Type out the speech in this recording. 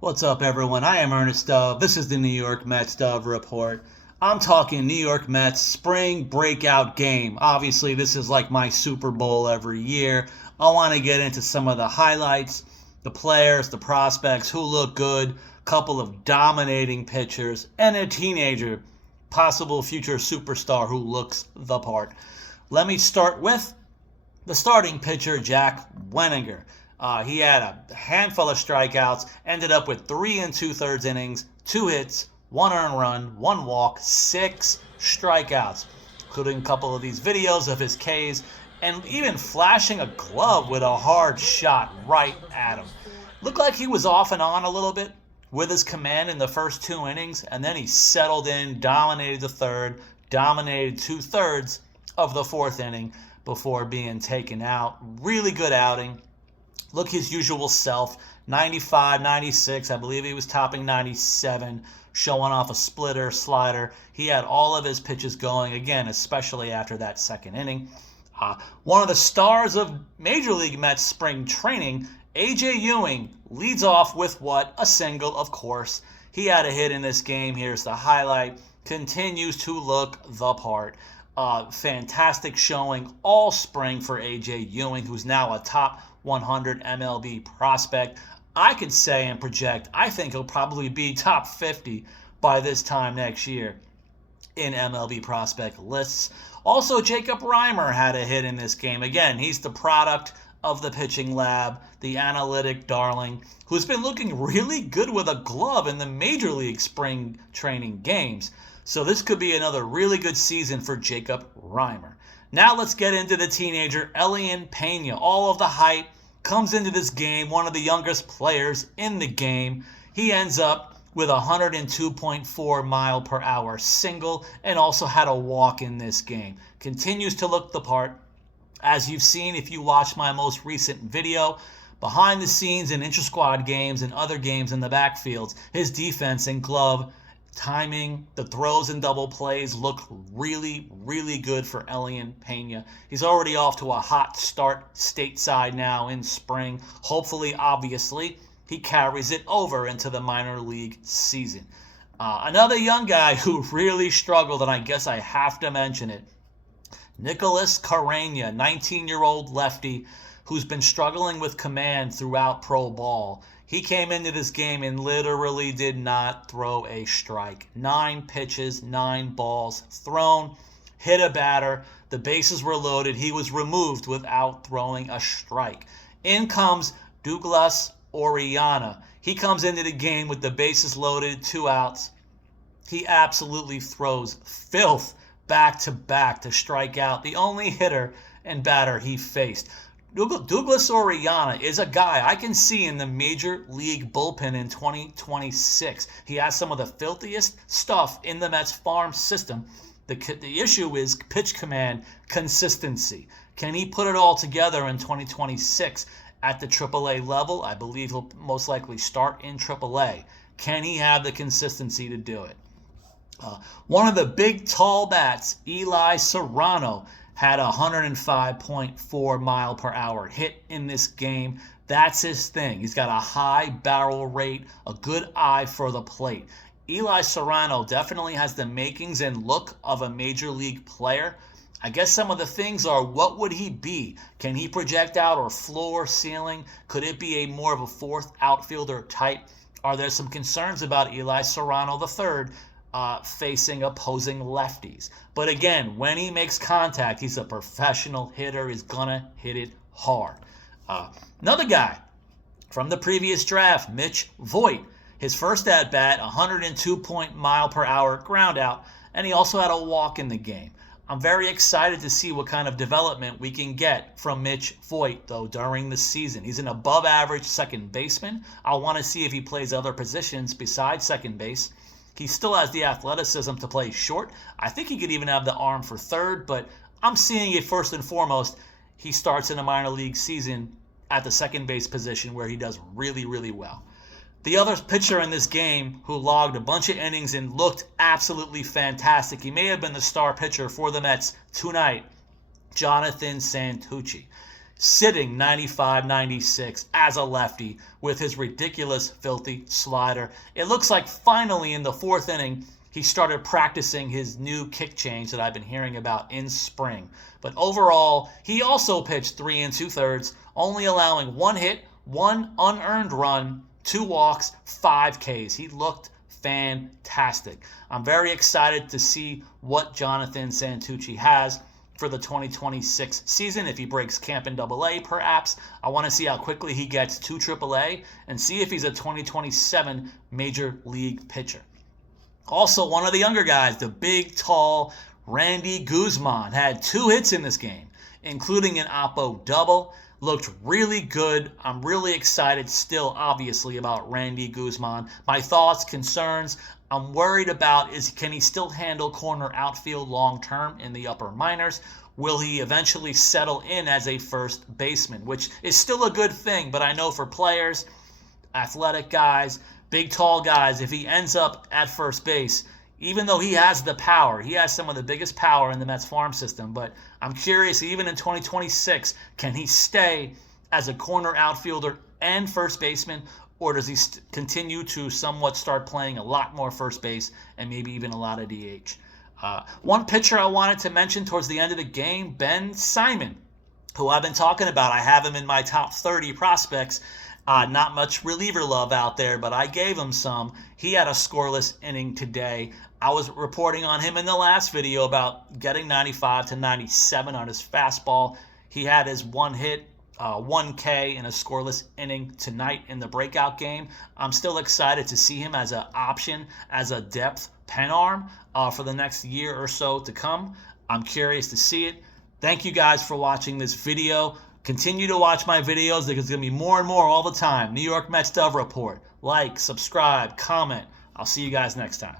What's up, everyone? I am Ernest Dove. This is the New York Mets Dove Report. I'm talking New York Mets spring breakout game. Obviously, this is like my Super Bowl every year. I want to get into some of the highlights, the players, the prospects, who look good, couple of dominating pitchers, and a teenager, possible future superstar who looks the part. Let me start with the starting pitcher, Jack Wenninger. He had a handful of strikeouts, ended up with 3 2/3 innings, 2 hits, 1 earned run, 1 walk, 6 strikeouts, including a couple of these videos of his Ks, and even flashing a glove with a hard shot right at him. Looked like he was off and on a little bit with his command in the first 2 innings, and then he settled in, dominated the third, dominated 2/3 of the fourth inning before being taken out. Really good outing. Look his usual self, 95, 96. I believe he was topping 97, showing off a splitter, slider. He had all of his pitches going, again, especially after that second inning. One of the stars of Major League Mets spring training, A.J. Ewing, leads off with what? A single, of course. He had a hit in this game. Here's the highlight. Continues to look the part. Fantastic showing all spring for A.J. Ewing, who's now a top 100 MLB prospect. I could say and project, I think he'll probably be top 50 by this time next year in MLB prospect lists. Also, Jacob Reimer had a hit in this game. Again, he's the product of the pitching lab, the analytic darling, who's been looking really good with a glove in the Major League spring training games. So this could be another really good season for Jacob Reimer. Now let's get into the teenager, Elian Peña. All of the hype comes into this game, one of the youngest players in the game. He ends up with a 102.4 mile per hour single and also had a walk in this game. Continues to look the part. As you've seen if you watched my most recent video, behind the scenes in intra-squad games and other games in the backfields, his defense and glove timing, the throws and double plays look really, really good for Elian Peña. He's already off to a hot start stateside now in spring. Hopefully, obviously, he carries it over into the minor league season. Another young guy who really struggled, and I guess I have to mention it, Nicholas Carrena, 19-year-old lefty who's been struggling with command throughout pro ball. He came into this game and literally did not throw a strike. 9 pitches, 9 balls thrown, hit a batter. The bases were loaded. He was removed without throwing a strike. In comes Douglas Oriana. He comes into the game with the bases loaded, 2 outs. He absolutely throws filth back to back to strike out the only hitter and batter he faced. Douglas Oriana is a guy I can see in the Major League bullpen in 2026. He has some of the filthiest stuff in the Mets farm system. The issue is pitch command consistency. Can he put it all together in 2026 at the AAA level? I believe he'll most likely start in AAA. Can he have the consistency to do it? One of the big tall bats, Eli Serrano, had a 105.4 mile per hour hit in this game. That's his thing. He's got a high barrel rate, a good eye for the plate. Eli Serrano definitely has the makings and look of a major league player. I guess some of the things are, what would he be? Can he project out or floor, ceiling? Could it be a more of a fourth outfielder type? Are there some concerns about Eli Serrano III facing opposing lefties? But again, when he makes contact, he's a professional hitter. He's going to hit it hard. Another guy from the previous draft, Mitch Voigt. His first at-bat, 102 mile per hour ground out, and he also had a walk in the game. I'm very excited to see what kind of development we can get from Mitch Voigt, though, during the season. He's an above-average second baseman. I want to see if he plays other positions besides second base. He still has the athleticism to play short. I think he could even have the arm for third, but I'm seeing it first and foremost. He starts in a minor league season at the second base position where he does really, really well. The other pitcher in this game who logged a bunch of innings and looked absolutely fantastic, he may have been the star pitcher for the Mets tonight, Jonathan Santucci. sitting 95-96 as a lefty with his ridiculous, filthy slider. It looks like finally in the 4th inning, he started practicing his new kick change that I've been hearing about in spring. But overall, he also pitched 3 2/3, only allowing 1 hit, 1 unearned run, 2 walks, 5 Ks. He looked fantastic. I'm very excited to see what Jonathan Santucci has for the 2026 season. If he breaks camp in AA, perhaps. I want to see how quickly he gets to AAA and see if he's a 2027 Major League pitcher. Also, one of the younger guys, the big, tall Randy Guzman, had 2 hits in this game, including an Oppo double. Looked really good. I'm really excited still, obviously, about Randy Guzman. My thoughts, concerns, I'm worried about is can he still handle corner outfield long term in the upper minors? Will he eventually settle in as a first baseman, which is still a good thing, but I know for players, athletic guys, big tall guys, if he ends up at first base, even though he has the power, he has some of the biggest power in the Mets farm system, but I'm curious, even in 2026, can he stay as a corner outfielder and first baseman, or does he continue to somewhat start playing a lot more first base and maybe even a lot of DH? One pitcher I wanted to mention towards the end of the game, Ben Simon, who I've been talking about. I have him in my top 30 prospects. Not much reliever love out there, but I gave him some. He had a scoreless inning today. I was reporting on him in the last video about getting 95-97 on his fastball. He had his 1 hit, 1 K in a scoreless inning tonight in the breakout game. I'm still excited to see him as an option, as a depth pen arm for the next year or so to come. I'm curious to see it. Thank you guys for watching this video. Continue to watch my videos. There's going to be more and more all the time. New York Mets Dove Report. Like, subscribe, comment. I'll see you guys next time.